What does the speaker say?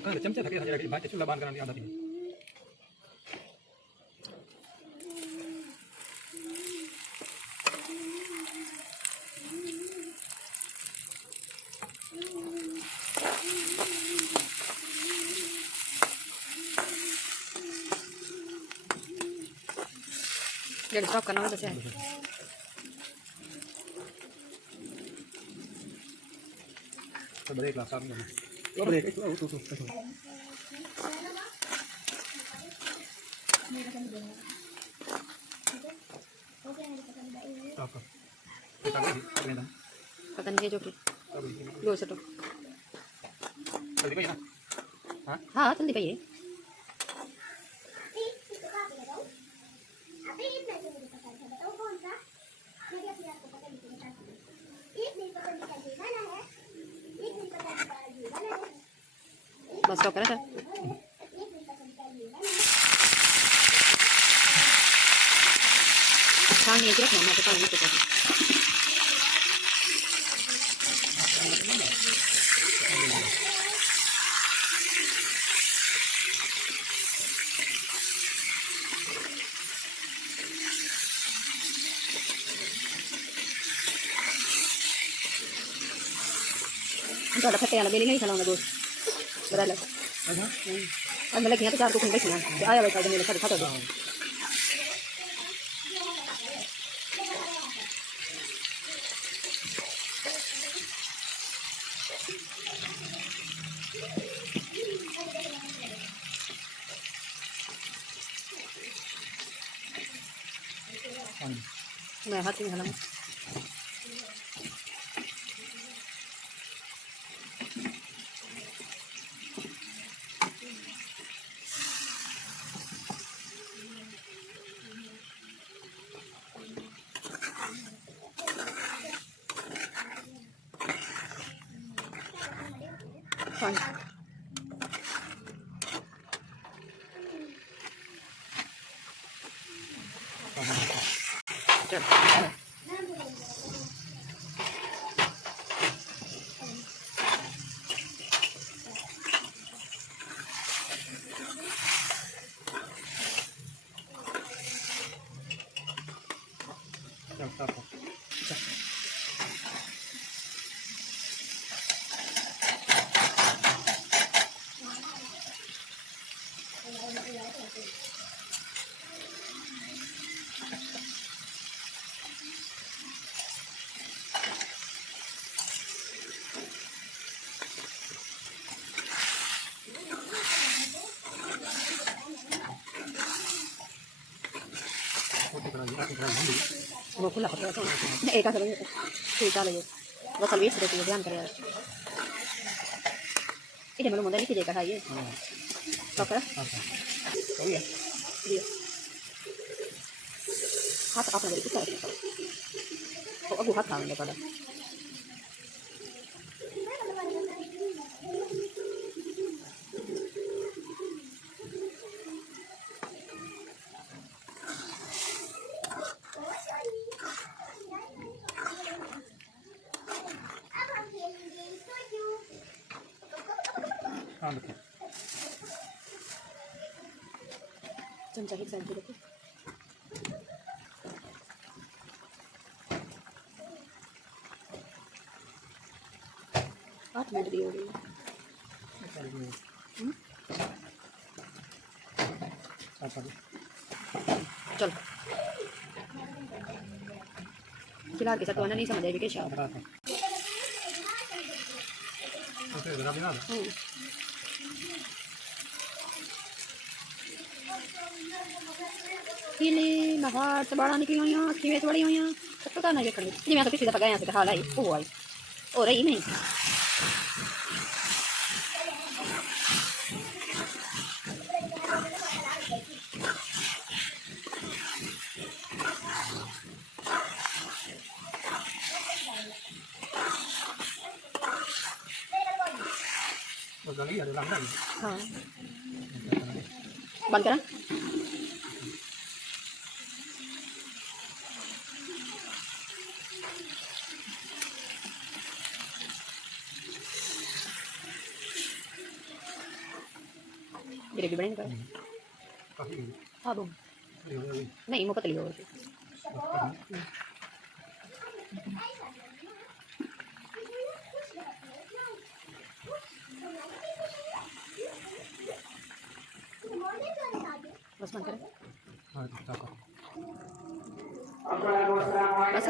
कहाँ चमचे थके थके भाई चूल्हा बंद कराने आदत है jadi stop karena udah sih break lah sam lo break itu tuh apa kita lagi kita kata dia joki dua satu tadi kaya हाँ जल्दी कहिए बस स्टॉप करा था पानी एक रखना मैं तो पानी को तो ada pete yang lebih ini kalau nggak bos berada ada lagi nya tuh cara kucing baiknya ayah baik aja nih satu satu deh nah hati nih halaman fun वो खुला पड़ा था एक आकर ठीक है ये वो सर्विस देती है ध्यान करें इधर मैंने मोबाइल की जगह है ये तो कर ये हाथ अपना मेरे कुछ कर तो अब हाथ खाने पड़ा हाँ देखो चमचा एक साइड पे रखो 8 मिनट दी हो गई चल फिलहाल के साथ तो नहीं समझ आएगी क्या शायद ini mahal sebarang ni kayaknya kiwet balik yang satu kan aja kan ini yang tapi sudah pakai yang sudah halai oh ay ini हाँ बंद करा ग्रेवी बनेगी पर काफी हाँ वो नहीं वो पतली हो गई बस मन करें हाँ बस